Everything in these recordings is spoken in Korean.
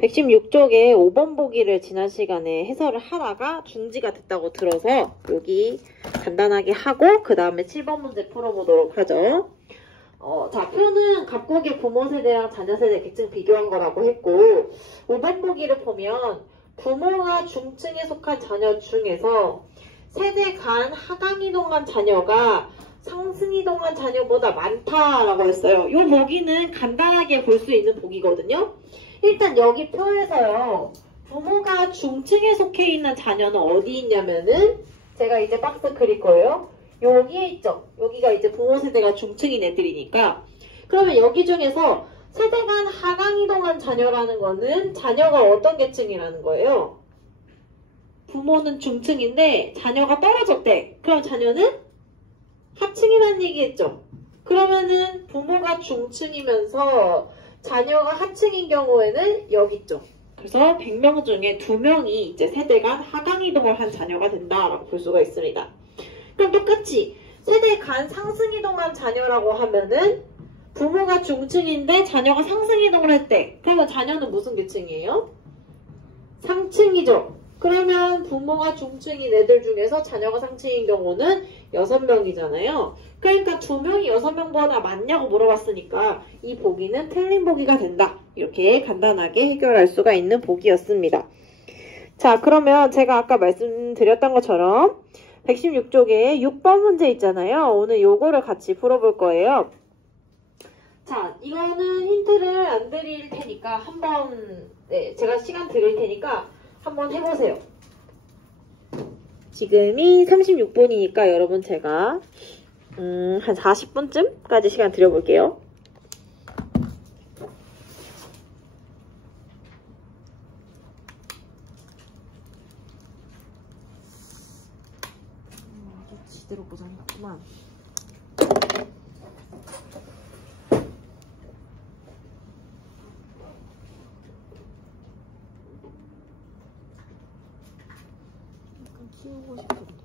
116쪽에 5번 보기를 지난 시간에 해설을 하다가 중지가 됐다고 들어서 여기 간단하게 하고 그 다음에 7번 문제 풀어보도록 하죠. 자, 표는 각국의 부모 세대랑 자녀 세대 계층 비교한 거라고 했고 5번 보기를 보면 부모가 중층에 속한 자녀 중에서 세대 간 하강 이동한 자녀가 상승 이동한 자녀보다 많다라고 했어요. 이 보기는 간단하게 볼 수 있는 보기거든요. 일단 여기 표에서요. 부모가 중층에 속해 있는 자녀는 어디 있냐면은 제가 이제 박스 그릴 거예요. 여기에 있죠. 여기가 이제 부모 세대가 중층인 애들이니까 그러면 여기 중에서 세대 간 하강 이동한 자녀라는 거는 자녀가 어떤 계층이라는 거예요. 부모는 중층인데 자녀가 떨어졌대. 그럼 자녀는 하층이라는 얘기했죠. 그러면은 부모가 중층이면서 자녀가 하층인 경우에는 여기 있죠. 그래서 100명 중에 2명이 이제 세대 간 하강 이동을 한 자녀가 된다라고 볼 수가 있습니다. 그럼 똑같이 세대 간 상승 이동한 자녀라고 하면은 부모가 중층인데 자녀가 상승 이동을 했대. 그러면 자녀는 무슨 계층이에요? 상층이죠. 그러면 부모가 중층인 애들 중에서 자녀가 상층인 경우는 6명이잖아요. 그러니까 2명이 6명보다 많냐고 물어봤으니까 이 보기는 틀린 보기가 된다. 이렇게 간단하게 해결할 수가 있는 보기였습니다. 자, 그러면 제가 아까 말씀드렸던 것처럼 116쪽에 6번 문제 있잖아요. 오늘 요거를 같이 풀어볼 거예요. 자, 이거는 힌트를 안 드릴 테니까 한번 제가 시간 드릴 테니까 한번 해보세요. 지금이 36분이니까 여러분 제가 한 40분쯤까지 시간 드려볼게요. 제대로 고장났구만. 키우고 싶은데.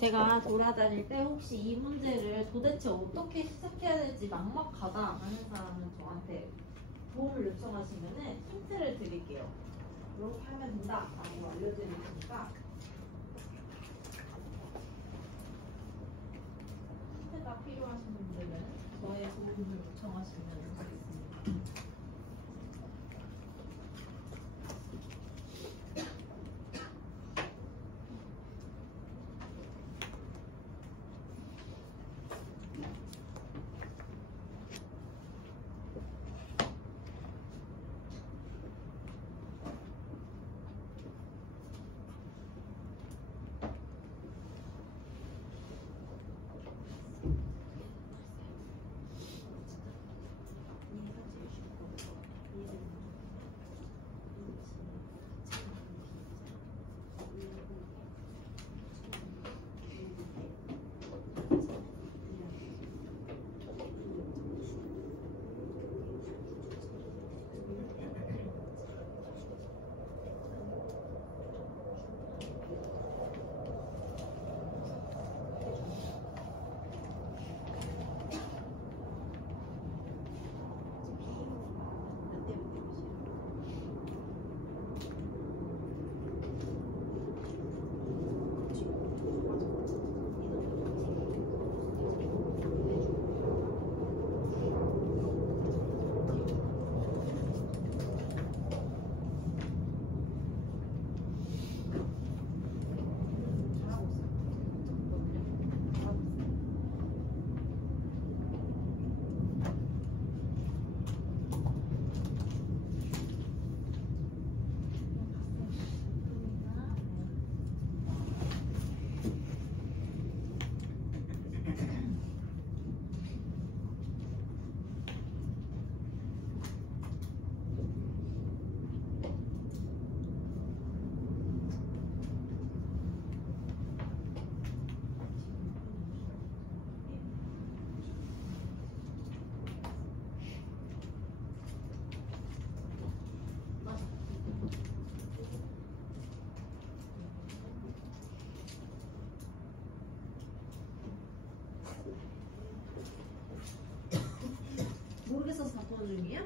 제가 돌아다닐 때 혹시 이 문제를 도대체 어떻게 시작해야 될지 막막하다 하는 사람은 저한테 도움을 요청하시면은 힌트를 드릴게요. 이렇게 하면 된다 라고 알려드릴 테니까 힌트가 필요하신 분들은 저의 도움을 요청하시면 되겠습니다. 중이에요?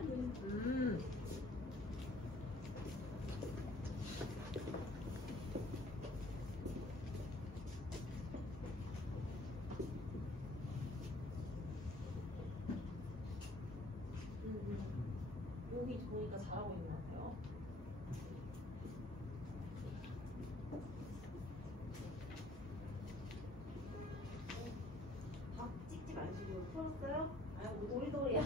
여기 보니까 잘하고 있는 것 같아요. 밥 찍찍 안 주고 풀었어요? 아, 오리도리야.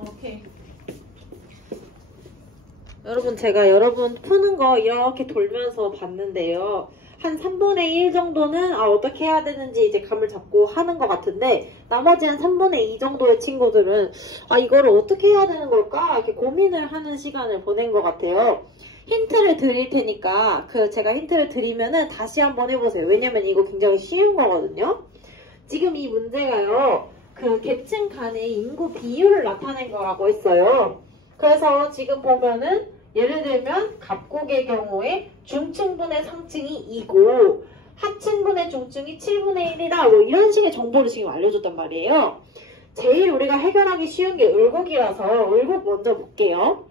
오케이. 여러분, 제가 여러분 푸는 거 이렇게 돌면서 봤는데요. 한 3분의 1 정도는 어떻게 해야 되는지 이제 감을 잡고 하는 것 같은데, 나머지 한 3분의 2 정도의 친구들은 이거를 어떻게 해야 되는 걸까? 이렇게 고민을 하는 시간을 보낸 것 같아요. 힌트를 드릴 테니까 제가 힌트를 드리면은 다시 한번 해보세요. 왜냐면 이거 굉장히 쉬운 거거든요. 지금 이 문제가요. 그 계층 간의 인구 비율을 나타낸 거라고 했어요. 그래서 지금 보면은 예를 들면 갑국의 경우에 중층분의 상층이 2고 하층분의 중층이 7분의 1이다. 뭐 이런 식의 정보를 지금 알려줬단 말이에요. 제일 우리가 해결하기 쉬운 게 을국이라서 을국 먼저 볼게요.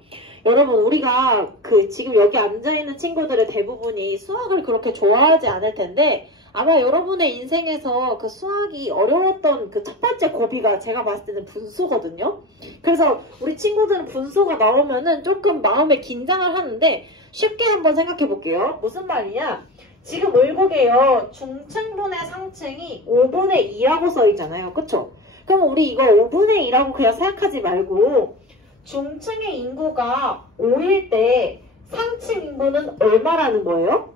여러분, 우리가 지금 여기 앉아있는 친구들의 대부분이 수학을 그렇게 좋아하지 않을 텐데, 아마 여러분의 인생에서 그 수학이 어려웠던 그 첫 번째 고비가 제가 봤을 때는 분수거든요. 그래서 우리 친구들은 분수가 나오면은 조금 마음에 긴장을 하는데, 쉽게 한번 생각해 볼게요. 무슨 말이냐? 지금 을국에요. 중층분의 상층이 5분의 2라고 써 있잖아요. 그쵸? 그럼 우리 이거 5분의 2라고 그냥 생각하지 말고, 중층의 인구가 5일 때 상층 인구는 얼마라는 거예요?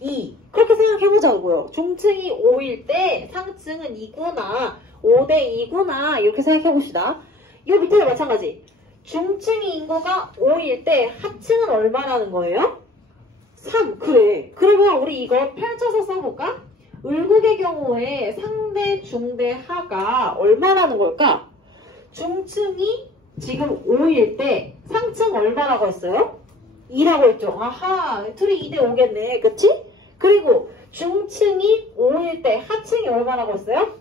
2. 그렇게 생각해보자고요. 중층이 5일 때 상층은 2구나, 5대 2구나, 이렇게 생각해봅시다. 이거 밑에도 마찬가지. 중층의 인구가 5일 때 하층은 얼마라는 거예요? 3. 그래. 그러면 우리 이거 펼쳐서 써볼까? 을국의 경우에 상대, 중대, 하가 얼마라는 걸까? 중층이 지금 5일 때 상층 얼마라고 했어요? 2라고 했죠. 아하, 둘이 2대 5겠네. 그치? 그리고 중층이 5일 때 하층이 얼마라고 했어요?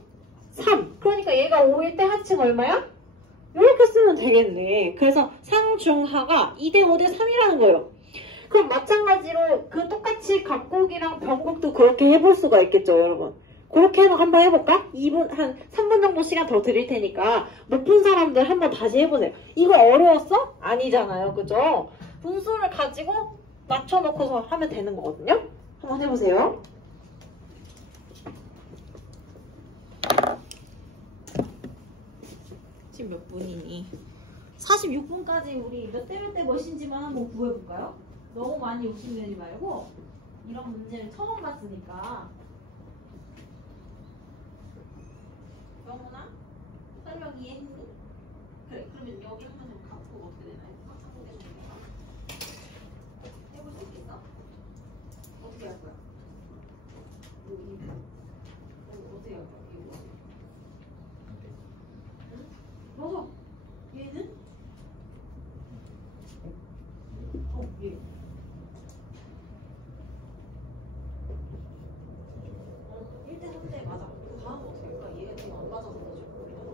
3. 그러니까 얘가 5일 때 하층 얼마야? 이렇게 쓰면 되겠네. 그래서 상중하가 2대 5대 3이라는 거예요. 그럼 마찬가지로 똑같이 갑국이랑 병국도 그렇게 해볼 수가 있겠죠, 여러분. 그렇게 해서 한번 해볼까? 2분, 한 3분 정도 시간 더 드릴 테니까 못 푼 사람들 한번 다시 해보세요. 이거 어려웠어? 아니잖아요. 그죠? 분수를 가지고 맞춰놓고서 하면 되는 거거든요. 한번 해보세요. 지금 몇 분이니? 46분까지 우리 몇 대 몇인지만 한번 구해볼까요? 너무 많이 욕심내지 말고 이런 문제를 처음 봤으니까. 영훈아? 설명 이해했니? 그래, 그러면 여기 하면 갖고 어떻게 되나요? 갖고 되는 건가? 해볼 수 있겠어? 어떻게 할 거야? 어떻게 할 거야? 이거 맞아. 얘는? 얘. 1대 3대 맞아. 그 다음 어떻게 할까? 얘가 지금 안 맞아서 가지고 거기 맞아서.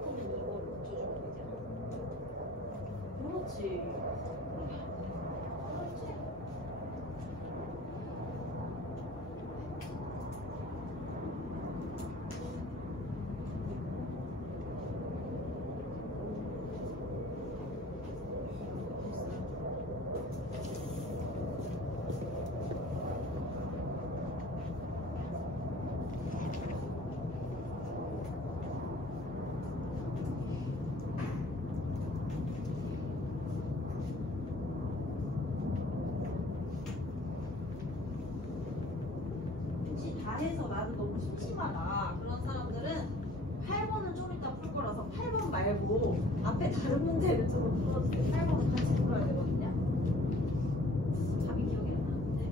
그럼 이거를 붙여주면 되지 않아? 그렇지. 그렇지. 다 해서 나는 너무 심심하다. 그런 사람들은 8번은 좀 이따 풀 거라서 8번 말고 앞에 다른 문제를 좀 풀어주세요. 8번은 같이 풀어야 되거든요. 답이 기억이 안 나는데.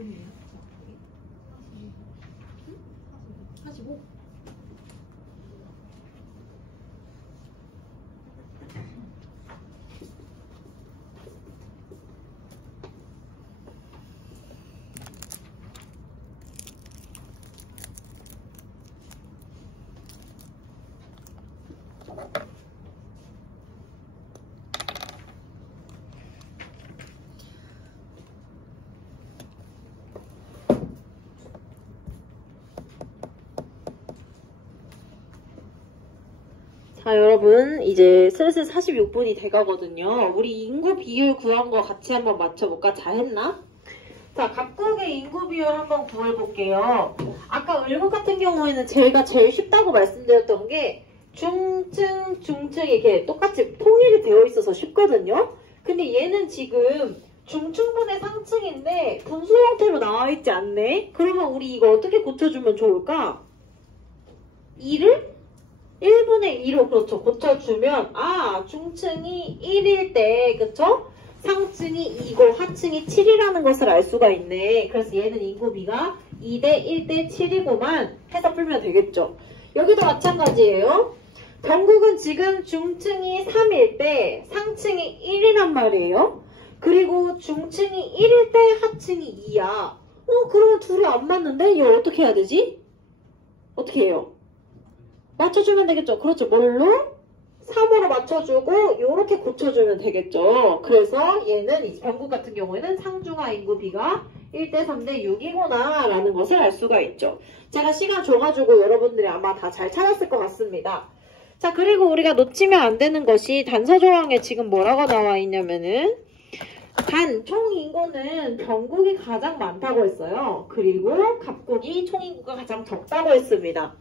분이에요? 45? 자, 여러분 이제 슬슬 46분이 돼가거든요. 우리 인구 비율 구한 거 같이 한번 맞춰볼까? 잘했나? 자, 각국의 인구 비율 한번 구해볼게요. 아까 을국 같은 경우에는 제가 제일 쉽다고 말씀드렸던 게 중층, 중층 이렇게 똑같이 통일이 되어 있어서 쉽거든요. 근데 얘는 지금 중층분의 상층인데 분수 형태로 나와있지 않네? 그러면 우리 이거 어떻게 고쳐주면 좋을까? 2를 1분의 2로 그렇죠. 고쳐주면 중층이 1일 때 그쵸? 상층이 2고 하층이 7이라는 것을 알 수가 있네. 그래서 얘는 인구비가 2대 1대 7이고만 해서 풀면 되겠죠. 여기도 마찬가지예요. 경국은 지금 중층이 3일 때 상층이 1이란 말이에요. 그리고 중층이 1일 때 하층이 2야. 그러면 둘이 안 맞는데? 이거 어떻게 해야 되지? 어떻게 해요? 맞춰주면 되겠죠. 그렇죠. 뭘로? 3으로 맞춰주고 이렇게 고쳐주면 되겠죠. 그래서 얘는 이 병국 같은 경우에는 상중하 인구비가 1대 3대 6이구나 라는 것을 알 수가 있죠. 제가 시간 줘가지고 여러분들이 아마 다 잘 찾았을 것 같습니다. 자, 그리고 우리가 놓치면 안 되는 것이 단서조항에 지금 뭐라고 나와 있냐면은 총 인구는 병국이 가장 많다고 했어요. 그리고 갑국이 총 인구가 가장 적다고 했습니다.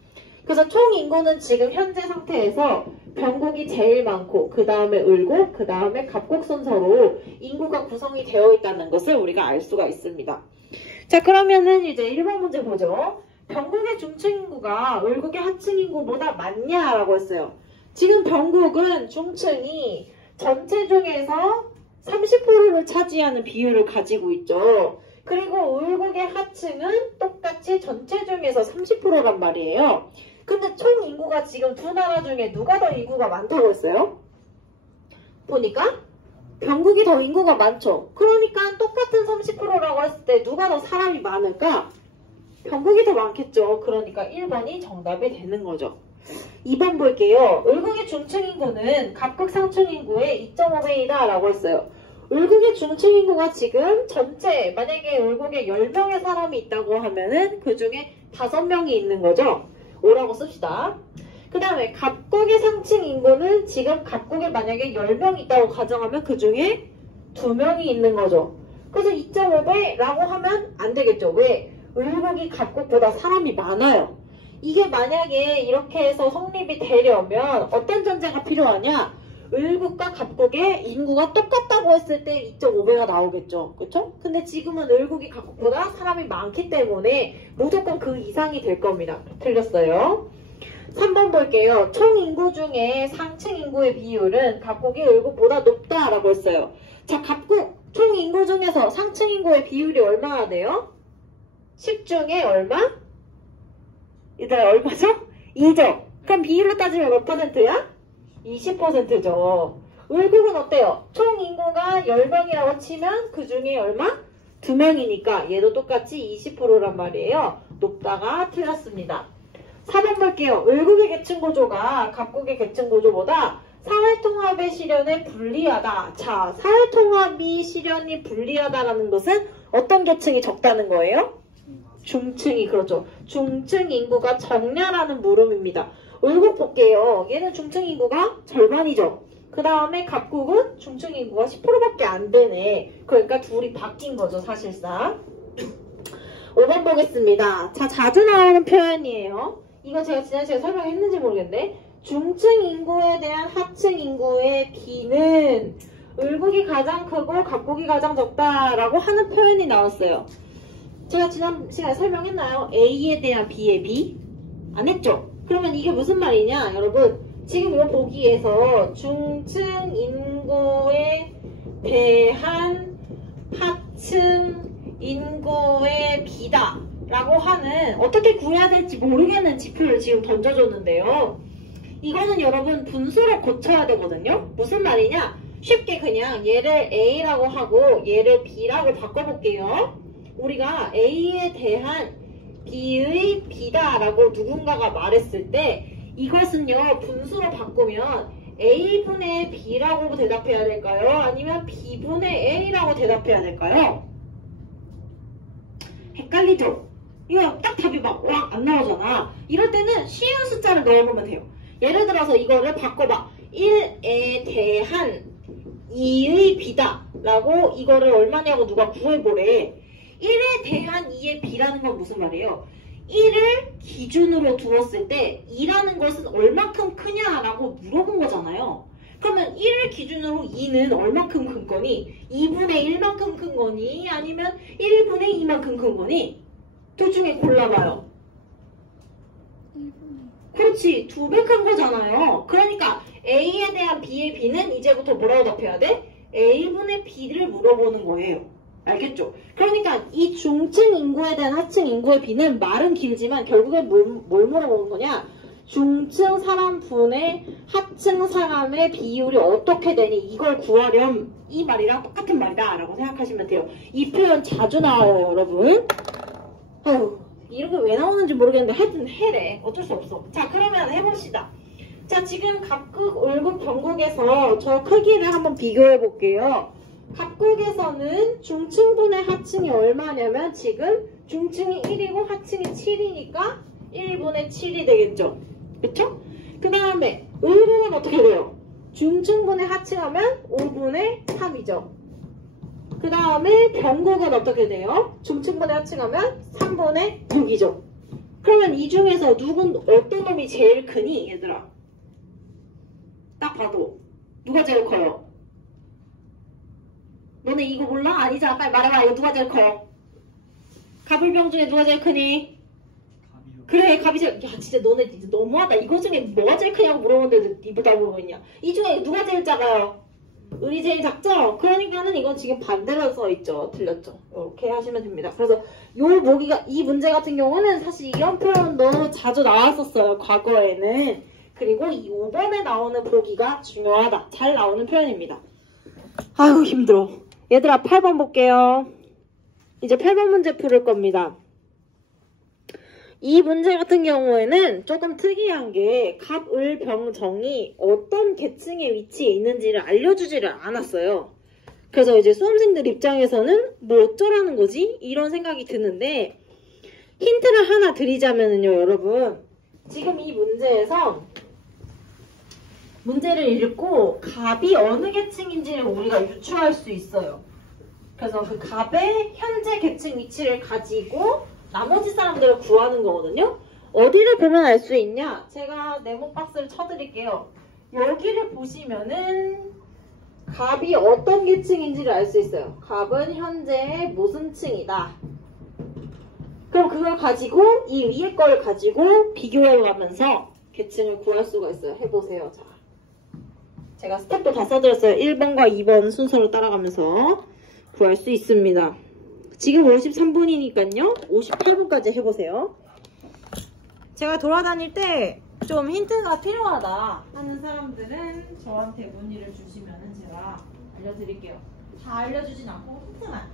그래서 총 인구는 지금 현재 상태에서 병국이 제일 많고 그 다음에 을국, 그 다음에 갑국 순서로 인구가 구성이 되어 있다는 것을 우리가 알 수가 있습니다. 자, 그러면은 이제 1번 문제 보죠. 병국의 중층 인구가 을국의 하층 인구보다 많냐라고 했어요. 지금 병국은 중층이 전체 중에서 30%를 차지하는 비율을 가지고 있죠. 그리고 을국의 하층은 똑같이 전체 중에서 30%란 말이에요. 근데 총 인구가 지금 두 나라 중에 누가 더 인구가 많다고 했어요? 보니까 병국이 더 인구가 많죠. 그러니까 똑같은 30%라고 했을 때 누가 더 사람이 많을까? 병국이 더 많겠죠. 그러니까 1번이 정답이 되는 거죠. 2번 볼게요. 을국의 중층 인구는 갑국 상층 인구의 2.5배이다 라고 했어요. 을국의 중층 인구가 지금 전체 만약에 을국에 10명의 사람이 있다고 하면은 그 중에 5명이 있는 거죠. 5라고 씁시다. 그 다음에 갑국의 상층 인구는 지금 갑국에 만약에 10명 있다고 가정하면 그 중에 2명이 있는 거죠. 그래서 2.5배라고 하면 안 되겠죠. 왜? 을국이 갑국보다 사람이 많아요. 이게 만약에 이렇게 해서 성립이 되려면 어떤 전제가 필요하냐? 을국과 갑국의 인구가 똑같다고 했을 때 2.5배가 나오겠죠. 그쵸? 근데 지금은 을국이 갑국보다 사람이 많기 때문에 무조건 그 이상이 될 겁니다. 틀렸어요. 3번 볼게요. 총 인구 중에 상층 인구의 비율은 갑국이 을국보다 높다라고 했어요. 자, 갑국 총 인구 중에서 상층 인구의 비율이 얼마나 돼요? 10 중에 얼마? 얘들아 얼마죠? 2죠. 그럼 비율로 따지면 몇 %야? 20%죠. 을국은 어때요? 총 인구가 10명이라고 치면 그 중에 얼마? 2명이니까 얘도 똑같이 20%란 말이에요. 높다가 틀렸습니다. 4번 볼게요. 을국의 계층구조가 갑국의 계층구조보다 사회통합의 실현에 불리하다. 자, 사회통합이 실현이 불리하다라는 것은 어떤 계층이 적다는 거예요? 중층이 그렇죠. 중층 인구가 적냐라는 물음입니다. 을국 볼게요. 얘는 중층 인구가 절반이죠. 그 다음에 갑국은 중층 인구가 10%밖에 안 되네. 그러니까 둘이 바뀐 거죠, 사실상. 5번 보겠습니다. 자, 자주 나오는 표현이에요. 이거 제가 지난 시간에 설명했는지 모르겠는데 중층 인구에 대한 하층 인구의 비는 을국이 가장 크고 갑국이 가장 적다라고 하는 표현이 나왔어요. 제가 지난 시간에 설명했나요? A에 대한 B의 B? 안 했죠? 그러면 이게 무슨 말이냐, 여러분? 지금 이거 보기에서 중층 인구에 대한 하층 인구의 비다 라고 하는 어떻게 구해야 될지 모르겠는 지표를 지금 던져줬는데요. 이거는 여러분 분수로 고쳐야 되거든요. 무슨 말이냐? 쉽게 그냥 얘를 A라고 하고 얘를 B라고 바꿔볼게요. 우리가 A에 대한 B의 B다라고 누군가가 말했을 때 이것은요 분수로 바꾸면 A분의 B라고 대답해야 될까요? 아니면 B분의 A라고 대답해야 될까요? 헷갈리죠? 이거 딱 답이 막 안 나오잖아. 이럴 때는 쉬운 숫자를 넣어보면 돼요. 예를 들어서 이거를 바꿔봐. 1에 대한 2의 B다 라고 이거를 얼마냐고 누가 구해보래. 1에 대한 2의 B라는 건 무슨 말이에요? 1을 기준으로 두었을 때 2라는 것은 얼마큼 크냐라고 물어본 거잖아요. 그러면 1을 기준으로 2는 얼마큼 큰 거니? 2분의 1만큼 큰 거니? 아니면 1분의 2만큼 큰 거니? 둘 중에 골라봐요. 그렇지, 2배 큰 거잖아요. 그러니까 A에 대한 B의 B는 이제부터 뭐라고 답해야 돼? A분의 B를 물어보는 거예요. 알겠죠? 그러니까 이 중층 인구에 대한 하층 인구의 B는 말은 길지만 결국에 뭘 물어보는 거냐? 중층 사람 분의 하층 사람의 비율이 어떻게 되니 이걸 구하렴. 이 말이랑 똑같은 말이다 라고 생각하시면 돼요. 이 표현 자주 나와요 여러분. 아유, 이렇게 왜 나오는지 모르겠는데 하여튼 해래. 어쩔 수 없어. 자, 그러면 해봅시다. 자, 지금 각국, 월국, 병국에서 저 크기를 한번 비교해 볼게요. 각국에서는 중층분의 하층이 얼마냐면 지금 중층이 1이고 하층이 7이니까 1분의 7이 되겠죠. 그쵸? 그 다음에 월국은 어떻게 돼요? 중층분의 하층하면 5분의 3이죠. 그 다음에 병국은 어떻게 돼요? 중층분의 하층하면 3분의 6이죠. 그러면 이 중에서 어떤 놈이 제일 크니? 얘들아. 딱 봐도 누가 제일 커요? 너네 이거 몰라? 아니잖아. 빨리 말해봐. 이거 누가 제일 커요? 갑을병 중에 누가 제일 크니? 갑이요. 그래, 갑이 제일. 야, 진짜 너네 진짜 너무하다. 이거 중에 뭐가 제일 크냐고 물어보는데 니보다 물어보고 있냐? 이 중에 누가 제일 작아요? 을이 제일 작죠? 그러니까는 이건 지금 반대로 써있죠. 틀렸죠? 이렇게 하시면 됩니다. 그래서 이 문제 같은 경우는 사실 이런 표현도 자주 나왔었어요. 과거에는. 그리고 이 5번에 나오는 보기가 중요하다. 잘 나오는 표현입니다. 아유, 힘들어. 얘들아, 8번 볼게요. 이제 8번 문제 풀을 겁니다. 이 문제 같은 경우에는 조금 특이한 게 갑, 을, 병, 정이 어떤 계층의 위치에 있는지를 알려주지를 않았어요. 그래서 이제 수험생들 입장에서는 뭐 어쩌라는 거지? 이런 생각이 드는데 힌트를 하나 드리자면요, 여러분. 지금 이 문제에서 문제를 읽고 갑이 어느 계층인지를 우리가 유추할 수 있어요. 그래서 그 갑의 현재 계층 위치를 가지고 나머지 사람들을 구하는 거거든요. 어디를 보면 알 수 있냐? 제가 네모 박스를 쳐드릴게요. 여기를 보시면은 갑이 어떤 계층인지를 알 수 있어요. 갑은 현재 무슨 층이다. 그럼 그걸 가지고 이 위에 걸 가지고 비교해가면서 계층을 구할 수가 있어요. 해보세요. 자, 제가 스텝도 다 써드렸어요. 1번과 2번 순서로 따라가면서 구할 수 있습니다. 지금 53분이니까요. 58분까지 해보세요. 제가 돌아다닐 때 좀 힌트가 필요하다 하는 사람들은 저한테 문의를 주시면 제가 알려드릴게요. 다 알려주진 않고 힌트만.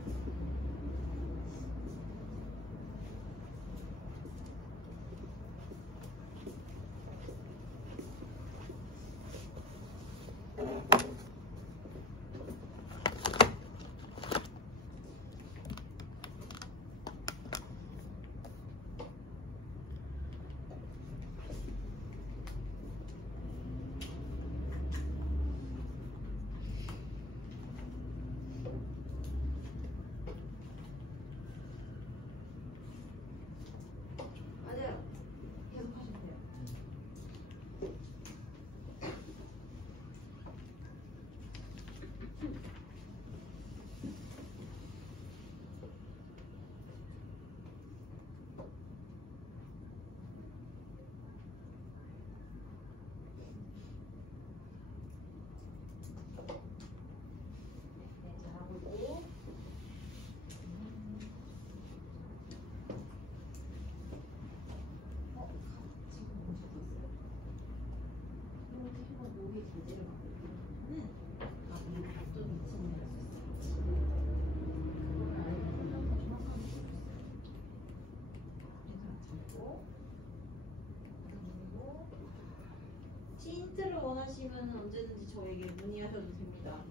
궁금하시면 언제든지 저에게 문의하셔도 됩니다.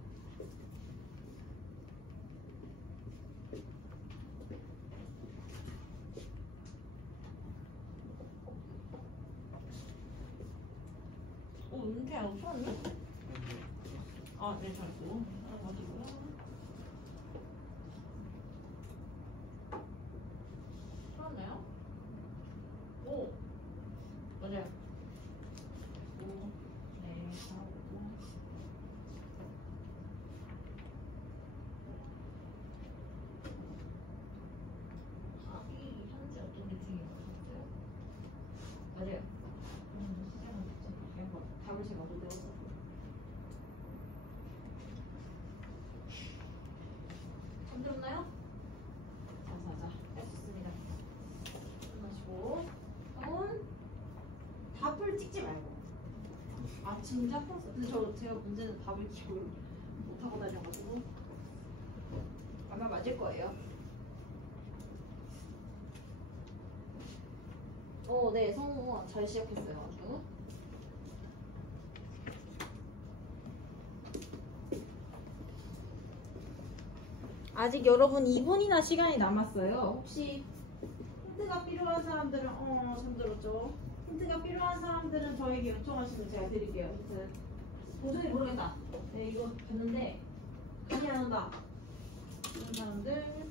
문제 안 풀었네? 아, 네, 잘했고. 가지고요. 풀었나요? 오! 맞아요. 오, 네, 잘하고. 답이 현재 어떤 계층인 것 같았어요? 맞아요. 답을 제가 못 외웠어요. 잠들었나요? 자자자, 할 수 있습니다. 마시고. 다음 답을 찍지 말고. 아 진짜 풀었어. 근데 제가 문제는 답을 기억을 못하고 다녀가지고 아마 맞을 거예요. 네, 성우 잘 시작했어요. 아주. 아직 여러분 2분이나 시간이 남았어요. 혹시 힌트가 필요한 사람들은 잠들었죠? 힌트가 필요한 사람들은 저에게 요청하시면 제가 드릴게요. 힌트. 도저히 모르겠다. 네, 이거 봤는데 감이 안 온다. 이런 사람들.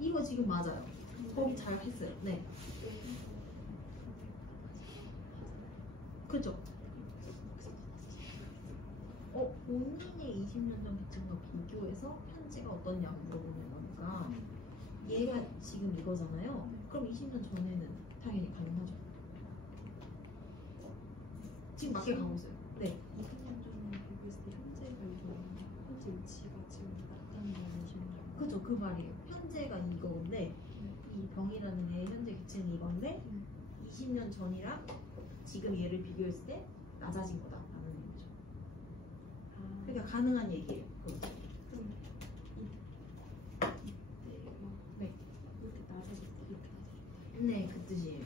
이거 지금 맞아요. 거기 잘 했어요. 네. 그죠? 본인의 20년 전 계층과 비교해서 현재가 어떠냐고 물어보는 거니까 얘가 지금 이거잖아요. 그럼 20년 전에는 당연히 가능하죠. 지금 맞게 가고 있어요. 네. 20년 전에 비교했을 때 현재가 이거랑 현재 위치가 지금 맞다는 말이시죠? 그죠, 그 말이에요. 현재가 이건데 이 병이라는 애의 현재 계층이 이건데 20년 전이랑 지금 얘를 비교했을 때 낮아진 거다. 그러니까 가능한 얘기예요. 이때가 네. 이렇게 낮아졌을 때 이렇게 낮아졌을 때. 네, 그 뜻이에요.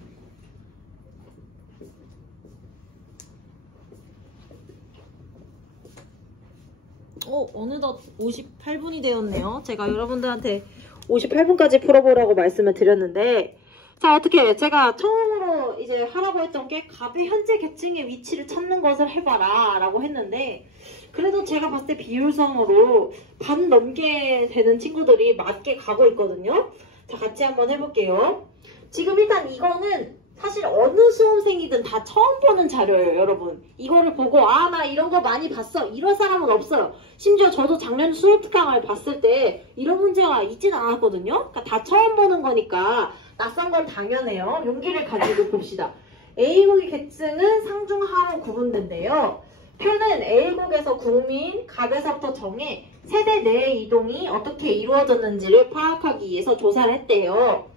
어느덧 58분이 되었네요. 제가 여러분들한테 58분까지 풀어보라고 말씀을 드렸는데, 자, 어떻게 제가 처음으로 이제 하라고 했던 게 갑의 현재 계층의 위치를 찾는 것을 해봐라 라고 했는데, 그래도 제가 봤을 때 비율성으로 반 넘게 되는 친구들이 맞게 가고 있거든요. 자, 같이 한번 해볼게요. 지금 일단 이거는 사실 어느 수험생이든 다 처음 보는 자료예요, 여러분. 이거를 보고 나 이런 거 많이 봤어. 이런 사람은 없어요. 심지어 저도 작년 수업 특강을 봤을 때 이런 문제가 있진 않았거든요. 그러니까 다 처음 보는 거니까 낯선 건 당연해요. 용기를 가지고 봅시다. A국의 계층은 상중하로 구분된대요. 표는 A국에서 국민, 갑에서부터 정의, 세대 내의 이동이 어떻게 이루어졌는지를 파악하기 위해서 조사를 했대요.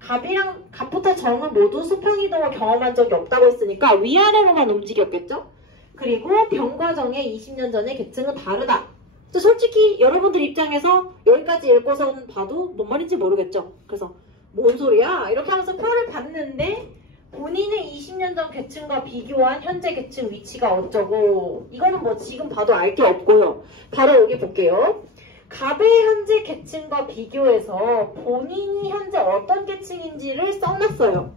갑이랑 갑부터 정은 모두 수평이동을 경험한 적이 없다고 했으니까 위아래로만 움직였겠죠? 그리고 병과 정의 20년 전의 계층은 다르다. 솔직히 여러분들 입장에서 여기까지 읽고서는 봐도 뭔 말인지 모르겠죠? 그래서 뭔 소리야? 이렇게 하면서 표를 봤는데 본인의 20년 전 계층과 비교한 현재 계층 위치가 어쩌고, 이거는 뭐 지금 봐도 알 게 없고요. 바로 여기 볼게요. 갑의 현재 계층과 비교해서 본인이 현재 어떤 계층인지를 써놨어요.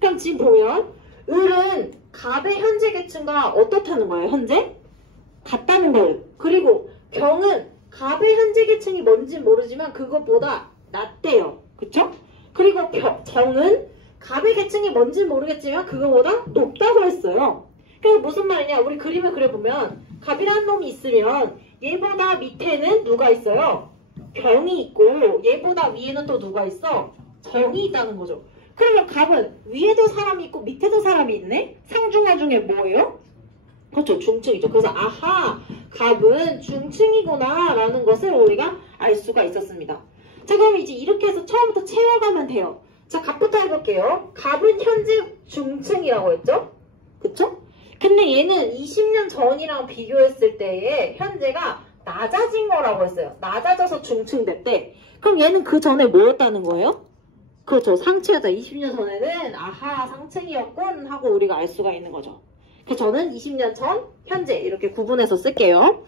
그럼 지금 보면 을은 갑의 현재 계층과 어떻다는 거예요? 현재? 같다는 거예요. 그리고 병은 갑의 현재 계층이 뭔지 모르지만 그것보다 낮대요. 그쵸? 그리고 정은 갑의 계층이 뭔지 모르겠지만 그거보다 높다고 했어요. 그래서 무슨 말이냐? 우리 그림을 그려보면 갑이라는 놈이 있으면 얘보다 밑에는 누가 있어요? 병이 있고 얘보다 위에는 또 누가 있어? 정이 있다는 거죠. 그러면 갑은 위에도 사람이 있고 밑에도 사람이 있네? 상중하 중에 뭐예요? 그렇죠. 중층이죠. 그래서 아하, 갑은 중층이구나 라는 것을 우리가 알 수가 있었습니다. 자, 그럼 이제 이렇게 해서 처음부터 채워가면 돼요. 자, 갑부터 해볼게요. 갑은 현재 중층이라고 했죠? 그쵸? 근데 얘는 20년 전이랑 비교했을 때에 현재가 낮아진 거라고 했어요. 낮아져서 중층 됐대. 그럼 얘는 그 전에 뭐였다는 거예요? 그렇죠. 상층이었다. 20년 전에는 아하 상층이었군 하고 우리가 알 수가 있는 거죠. 그래서 저는 20년 전, 현재 이렇게 구분해서 쓸게요.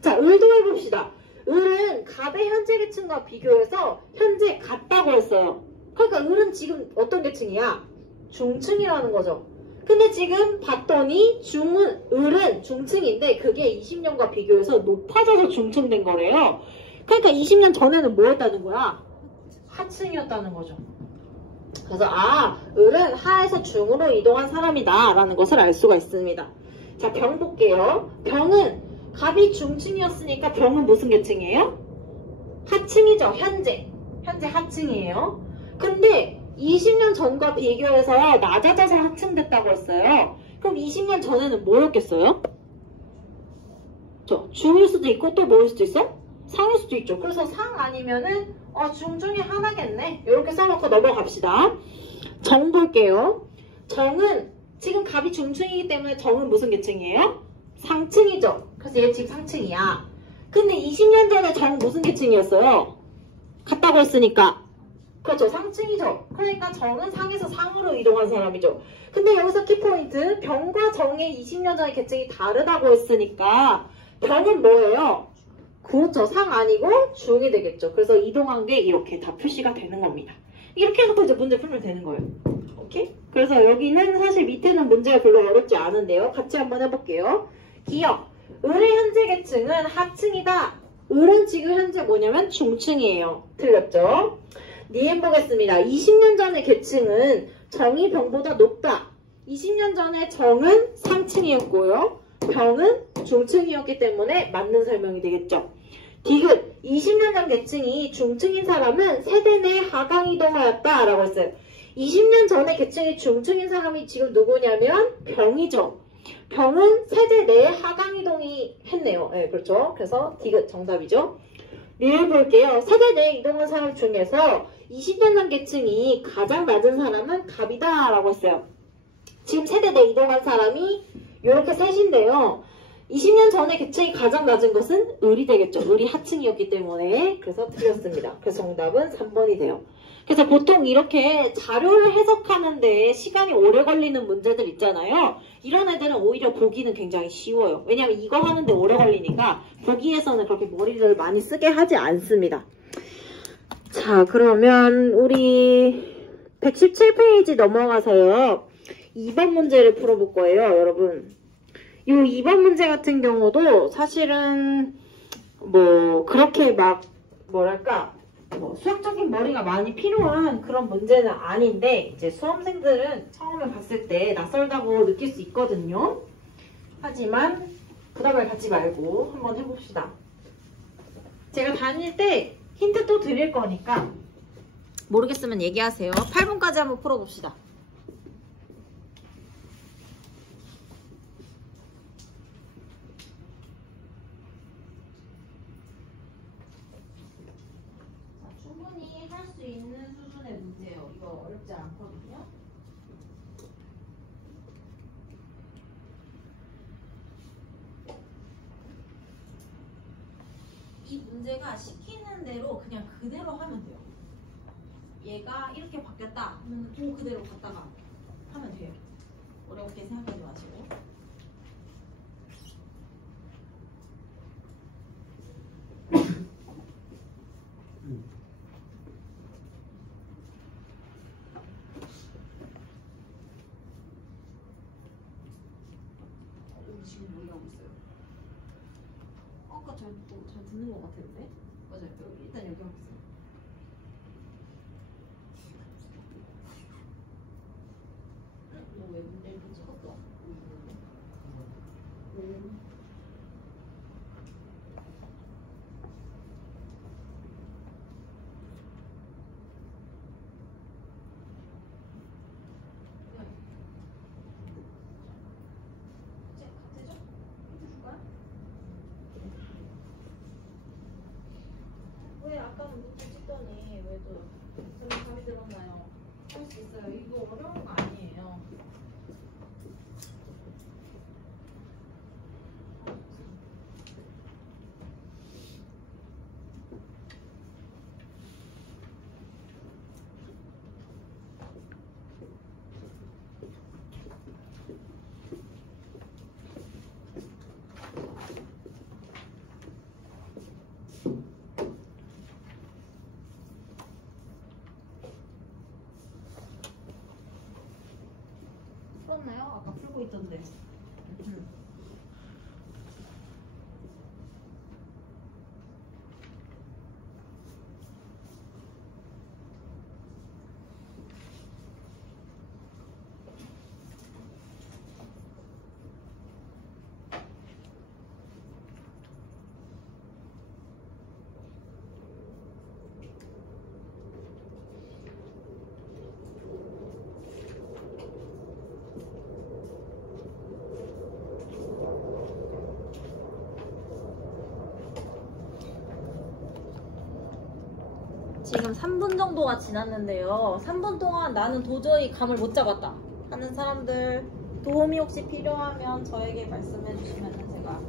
자, 을도 해봅시다. 을은 갑의 현재 계층과 비교해서 현재 같다고 했어요. 그러니까 을은 지금 어떤 계층이야? 중층이라는 거죠. 근데 지금 봤더니 을은 중층인데 그게 20년과 비교해서 높아져서 중층된 거래요. 그러니까 20년 전에는 뭐 했다는 거야? 하층이었다는 거죠. 그래서 을은 하에서 중으로 이동한 사람이다 라는 것을 알 수가 있습니다. 자, 병 볼게요. 병은 갑이 중층이었으니까 병은 무슨 계층이에요? 하층이죠. 현재 하층이에요. 근데 20년 전과 비교해서 낮아져서 하층됐다고 했어요. 그럼 20년 전에는 뭐였겠어요? 중일 수도 있고 또 뭐일 수도 있어? 상일 수도 있죠. 그래서 상 아니면은 중 중에 하나겠네. 이렇게 써놓고 넘어갑시다. 정 볼게요. 정은 지금 갑이 중층이기 때문에 정은 무슨 계층이에요? 상층이죠. 그래서 얘 지금 상층이야. 근데 20년 전에 정 무슨 계층이었어요? 같다고 했으니까. 그렇죠. 상층이죠. 그러니까 정은 상에서 상으로 이동한 사람이죠. 근데 여기서 키포인트. 병과 정의 20년 전의 계층이 다르다고 했으니까 병은 뭐예요? 그렇죠. 상 아니고 중이 되겠죠. 그래서 이동한 게 이렇게 다 표시가 되는 겁니다. 이렇게 해놓고 이제 문제 풀면 되는 거예요. 오케이? 그래서 여기는 사실 밑에는 문제가 별로 어렵지 않은데요. 같이 한번 해볼게요. 기억. 을의 현재 계층은 하층이다. 을은 지금 현재 뭐냐면 중층이에요. 틀렸죠? 니은 보겠습니다. 20년 전의 계층은 정이 병보다 높다. 20년 전에 정은 상층이었고요. 병은 중층이었기 때문에 맞는 설명이 되겠죠. 디귿. 20년 전 계층이 중층인 사람은 세대 내 하강 이동하였다 라고 했어요. 20년 전에 계층이 중층인 사람이 지금 누구냐면 병이죠. 병은 세대 내에 하강 이동이 했네요. 네, 그렇죠. 그래서 디귿 정답이죠. 리을 볼게요. 세대 내에 이동한 사람 중에서 20년 전 계층이 가장 낮은 사람은 갑이다 라고 했어요. 지금 세대 내에 이동한 사람이 이렇게 셋인데요. 20년 전에 계층이 가장 낮은 것은 을이 되겠죠. 을이 하층이었기 때문에. 그래서 틀렸습니다. 그래서 정답은 3번이 돼요. 그래서 보통 이렇게 자료를 해석하는데 시간이 오래 걸리는 문제들 있잖아요. 이런 애들은 오히려 보기는 굉장히 쉬워요. 왜냐하면 이거 하는데 오래 걸리니까 보기에서는 그렇게 머리를 많이 쓰게 하지 않습니다. 자, 그러면 우리 117페이지 넘어가서요. 2번 문제를 풀어볼 거예요, 여러분. 이 2번 문제 같은 경우도 사실은 뭐 그렇게 막 뭐랄까 수학적인 머리가 많이 필요한 그런 문제는 아닌데 이제 수험생들은 처음에 봤을 때 낯설다고 느낄 수 있거든요. 하지만 부담을 갖지 말고 한번 해봅시다. 제가 다닐 때 힌트 또 드릴 거니까 모르겠으면 얘기하세요. 8분까지 한번 풀어봅시다. 충분히 할 수 있는 수준의 문제예요. 이거 어렵지 않거든요. 이 문제가 시키는 대로 그냥 그대로 하면 돼요. 얘가 이렇게 바뀌었다 하면 또 그대로 갔다가 하면 돼요. 어렵게 생각하지 마시고. 지금 뭐 일하고 있어요? 아까 잘 듣는 것 같았는데? 맞아요. 일단 여기 하고 있어요. 너왜 문제를 찍었어? 왜 아까는 문제 찍더니 왜 또 저는 감이 들었나요? 할 수 있어요. 이거 어려운 거 아니에요. 어떤데? 지금 3분 정도가 지났는데요. 3분 동안 나는 도저히 감을 못 잡았다 하는 사람들, 도움이 혹시 필요하면 저에게 말씀해 주시면 제가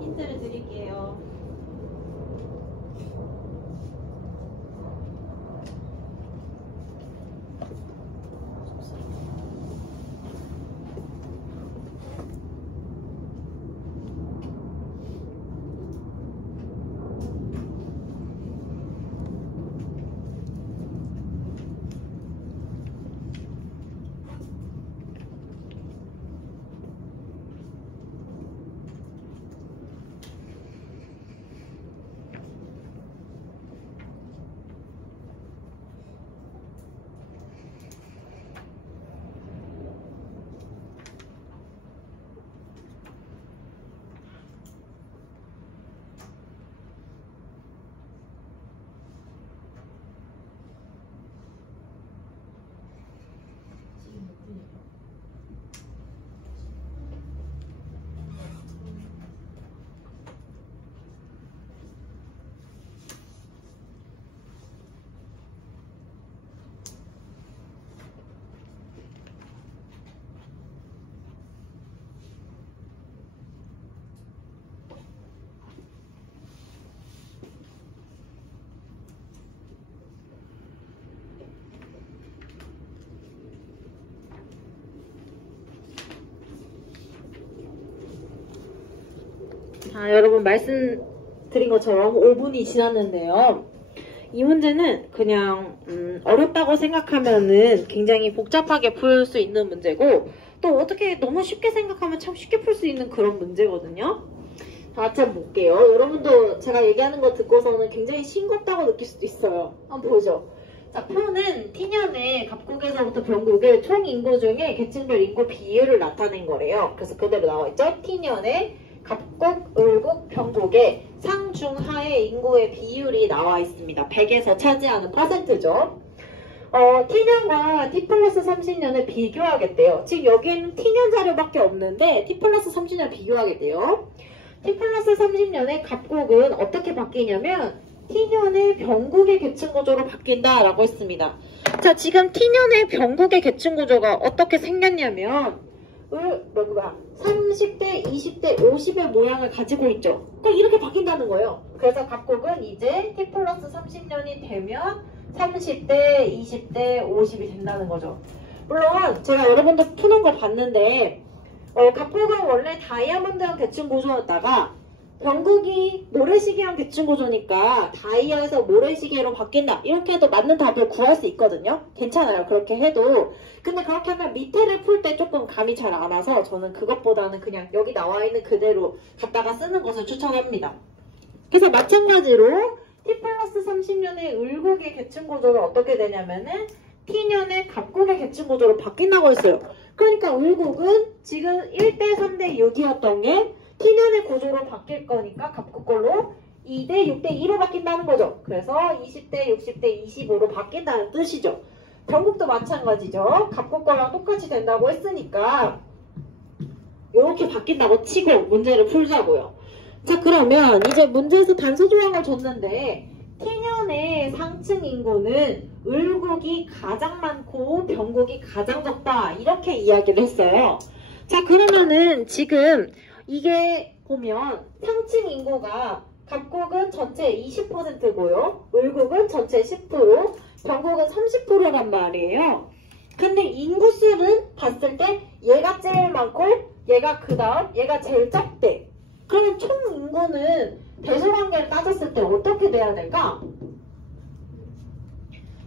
힌트를 드릴게요. 자, 여러분 말씀드린 것처럼 5분이 지났는데요. 이 문제는 그냥 어렵다고 생각하면은 굉장히 복잡하게 풀 수 있는 문제고, 또 어떻게 너무 쉽게 생각하면 참 쉽게 풀 수 있는 그런 문제거든요. 다 같이 한번 볼게요. 여러분도 제가 얘기하는 거 듣고서는 굉장히 싱겁다고 느낄 수도 있어요. 한번 보죠. 자, 표는 T년의 갑곡에서부터 병곡의 총 인구 중에 계층별 인구 비율을 나타낸 거래요. 그래서 그대로 나와 있죠. T년의 갑곡, 을곡, 병곡의 상중하의 인구의 비율이 나와 있습니다. 100에서 차지하는 퍼센트죠. T년과 T 플러스 30년을 비교하겠대요. 지금 여기는 T년 자료밖에 없는데 T 플러스 30년 비교하겠대요. T 플러스 30년의 갑곡은 어떻게 바뀌냐면 T년의 병곡의 계층 구조로 바뀐다라고 했습니다. 자, 지금 T년의 병곡의 계층 구조가 어떻게 생겼냐면 30대, 20대, 50의 모양을 가지고 있죠. 그러니까 이렇게 바뀐다는 거예요. 그래서 갑곡은 이제 T 플러스 30년이 되면 30대, 20대, 50이 된다는 거죠. 물론 제가 여러분들 푸는 거 봤는데 갑곡은 원래 다이아몬드형 계층 구조였다가 병곡이 모래시계형 계층 구조니까 다이아에서 모래시계로 바뀐다. 이렇게 해도 맞는 답을 구할 수 있거든요. 괜찮아요. 그렇게 해도. 근데 그렇게 하면 밑에를 풀 때 조금 감이 잘 안 와서 저는 그것보다는 그냥 여기 나와 있는 그대로 갖다가 쓰는 것을 추천합니다. 그래서 마찬가지로 T 플러스 30년의 을곡의 계층 구조가 어떻게 되냐면은 T년의 갑곡의 계층 구조로 바뀐다고 했어요. 그러니까 을곡은 지금 1대 3대 6이었던 게 T년의 구조로 바뀔 거니까 갑곡 걸로 2대 6대 2로 바뀐다는 거죠. 그래서 20대 60대 25로 바뀐다는 뜻이죠. 병곡도 마찬가지죠. 갑곡 걸랑 똑같이 된다고 했으니까 이렇게 바뀐다고 치고 문제를 풀자고요. 자, 그러면 이제 문제에서 단서 조항을 줬는데 T년의 상층 인구는 을곡이 가장 많고 병곡이 가장 적다. 이렇게 이야기를 했어요. 자, 그러면은 지금 이게 보면 상층 인구가 갑곡은 전체 20%고요. 을곡은 전체 10%, 병곡은 30%란 말이에요. 근데 인구수는 봤을 때 얘가 제일 많고 얘가 그 다음 얘가 제일 적대. 그러면 총 인구는 대소관계를 따졌을 때 어떻게 돼야 될까?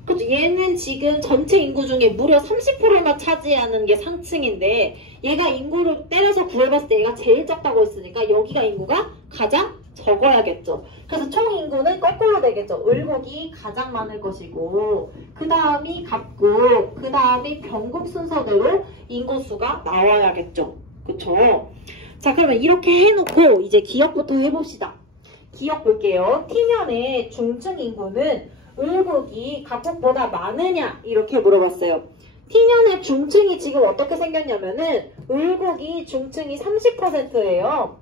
그렇죠. 얘는 지금 전체 인구 중에 무려 30%나 차지하는 게 상층인데 얘가 인구를 때려서 구해봤을 때 얘가 제일 적다고 했으니까 여기가 인구가 가장 적어야겠죠. 그래서 총 인구는 거꾸로 되겠죠. 을곡이 가장 많을 것이고 그 다음이 갑국, 그 다음이 병국 순서대로 인구수가 나와야겠죠. 그쵸? 자, 그러면 이렇게 해놓고 이제 기억부터 해봅시다. 기억 볼게요. T년의 중증 인구는 을곡이 갑국보다 많으냐 이렇게 물어봤어요. T년의 중층이 지금 어떻게 생겼냐면은 을곡이 중층이 30%예요.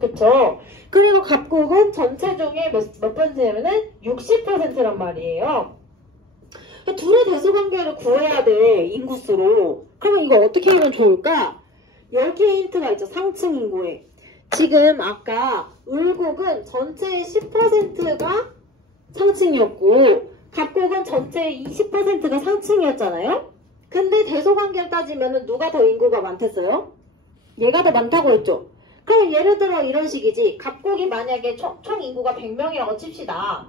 그쵸? 그리고 갑국은 전체 중에 몇 퍼센트냐면은 60%란 말이에요. 둘의 대소관계를 구해야 돼, 인구수로. 그러면 이거 어떻게 하면 좋을까? 10개의 힌트가 있죠, 상층 인구에. 지금 아까 을곡은 전체의 10%가 상층이었고 갑곡은 전체의 20%가 상층이었잖아요. 근데 대소관계를 따지면 누가 더 인구가 많댔어요? 얘가 더 많다고 했죠. 그럼 예를 들어 이런 식이지. 갑곡이 만약에 총 인구가 100명이라고 칩시다.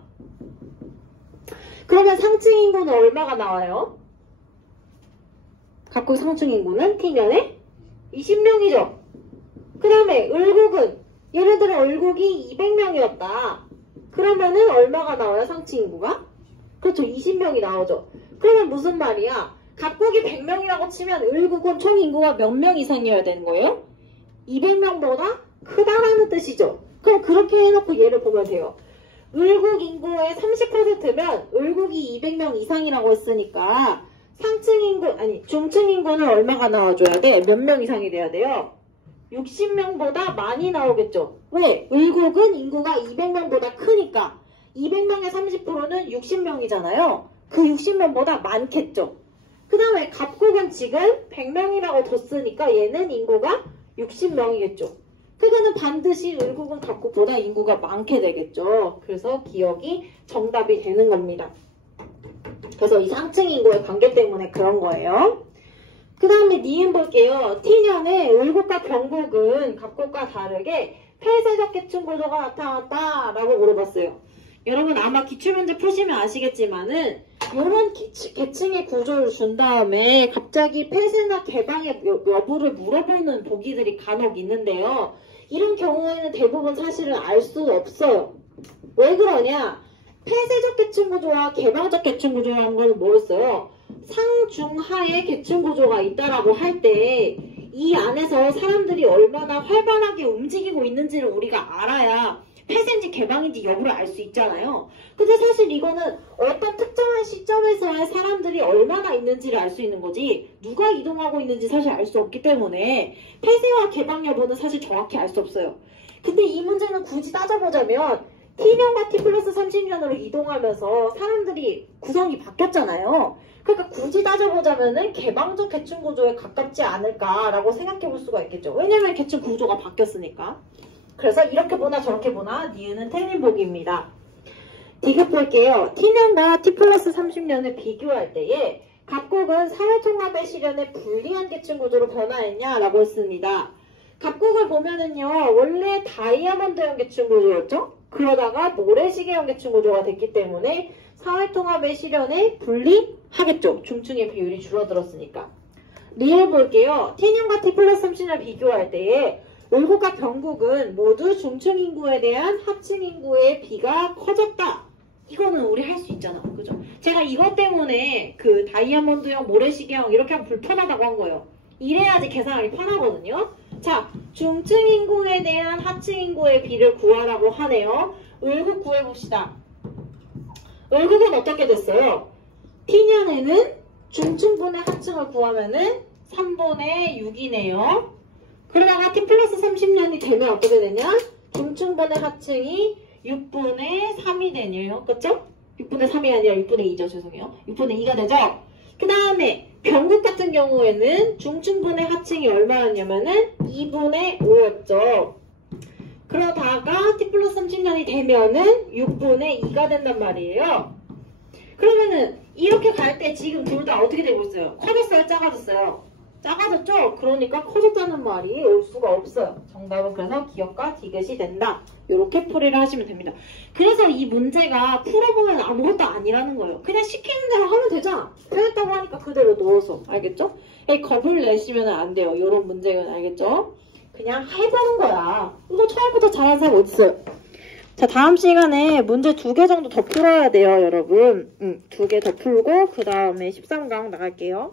그러면 상층 인구는 얼마가 나와요? 갑곡 상층 인구는 T년에 20명이죠. 그 다음에 을곡은 예를 들어 을곡이 200명이었다. 그러면은 얼마가 나와요? 상층 인구가? 그렇죠. 20명이 나오죠. 그러면 무슨 말이야? 갑곡이 100명이라고 치면 을곡은 총 인구가 몇 명 이상이어야 되는 거예요? 200명보다 크다라는 뜻이죠. 그럼 그렇게 해놓고 얘를 보면 돼요. 을곡 인구의 30%면 을곡이 200명 이상이라고 했으니까 상층 인구, 아니 중층 인구는 얼마가 나와줘야 돼? 몇 명 이상이 돼야 돼요? 60명보다 많이 나오겠죠. 왜? 을곡은 인구가 200명보다 크니까 200명의 30%는 60명이잖아요. 그 60명보다 많겠죠. 그 다음에 갑곡은 지금 100명이라고 뒀으니까 얘는 인구가 60명이겠죠. 그거는 반드시 을곡은 갑곡보다 인구가 많게 되겠죠. 그래서 기억이 정답이 되는 겁니다. 그래서 이 상층 인구의 관계 때문에 그런 거예요. 그 다음에 니은 볼게요. T년의 을곡과 병곡은 갑곡과 다르게 폐쇄적 계층 구조가 나타났다라고 물어봤어요. 여러분 아마 기출문제 푸시면 아시겠지만은 이런 계층의 구조를 준 다음에 갑자기 폐쇄나 개방의 여부를 물어보는 보기들이 간혹 있는데요. 이런 경우에는 대부분 사실은 알 수 없어요. 왜 그러냐? 폐쇄적 계층 구조와 개방적 계층 구조라는 건 뭐였어요? 상중하의 계층 구조가 있다라고 할 때 이 안에서 사람들이 얼마나 활발하게 움직이고 있는지를 우리가 알아야 폐쇄인지 개방인지 여부를 알 수 있잖아요. 근데 사실 이거는 어떤 특정한 시점에서의 사람들이 얼마나 있는지를 알 수 있는 거지 누가 이동하고 있는지 사실 알 수 없기 때문에 폐쇄와 개방 여부는 사실 정확히 알 수 없어요. 근데 이 문제는 굳이 따져보자면 T년과 T 플러스 30년으로 이동하면서 사람들이 구성이 바뀌었잖아요. 그러니까 굳이 따져보자면은 개방적 계층 구조에 가깝지 않을까라고 생각해 볼 수가 있겠죠. 왜냐면 계층 구조가 바뀌었으니까. 그래서 이렇게 보나 저렇게 보나 니은은 틀린 보기입니다. 디귿 볼게요. T년과 T 플러스 30년을 비교할 때에 갑곡은 사회통합의 시련에 불리한 계층 구조로 변화했냐라고 했습니다. 갑곡을 보면은요 원래 다이아몬드형 계층 구조였죠. 그러다가 모래시계형 계층 구조가 됐기 때문에 사회통합의 시련에 불리하겠죠. 중층의 비율이 줄어들었으니까. 리을 볼게요. T년과 T 플러스 30년 비교할 때에 을곡과 병곡은 모두 중층 인구에 대한 하층 인구의 비가 커졌다. 이거는 우리 할 수 있잖아. 그죠? 제가 이것 때문에 그 다이아몬드형, 모래시계형 이렇게 하면 불편하다고 한 거예요. 이래야지 계산하기 편하거든요. 자, 중층 인구에 대한 하층 인구의 비를 구하라고 하네요. 을곡 구해봅시다. 을곡은 어떻게 됐어요? T년에는 중층분의 하층을 구하면은 3분의 6이네요. 그러다가 T 플러스 30년이 되면 어떻게 되냐? 중층분의 하층이 6분의 3이 되네요. 그쵸? 6분의 3이 아니라 6분의 2죠. 죄송해요. 6분의 2가 되죠? 그 다음에 병국 같은 경우에는 중층분의 하층이 얼마였냐면은 2분의 5였죠. 그러다가 T 플러스 30년이 되면은 6분의 2가 된단 말이에요. 그러면은 이렇게 갈 때 지금 둘 다 어떻게 되고 있어요? 커졌어요? 작아졌어요? 작아졌죠? 그러니까 커졌다는 말이 올 수가 없어요. 정답은 그래서 기억과 디귿이 된다. 이렇게 풀이를 하시면 됩니다. 그래서 이 문제가 풀어보면 아무것도 아니라는 거예요. 그냥 시키는 대로 하면 되잖아. 틀렸다고 하니까 그대로 넣어서. 알겠죠? 겁을 내시면 안 돼요. 이런 문제는. 알겠죠? 그냥 해보는 거야. 이거 처음부터 잘하는 사람 어딨어요? 자, 다음 시간에 문제 2개 정도 더 풀어야 돼요, 여러분. 2개 더 풀고 그 다음에 13강 나갈게요.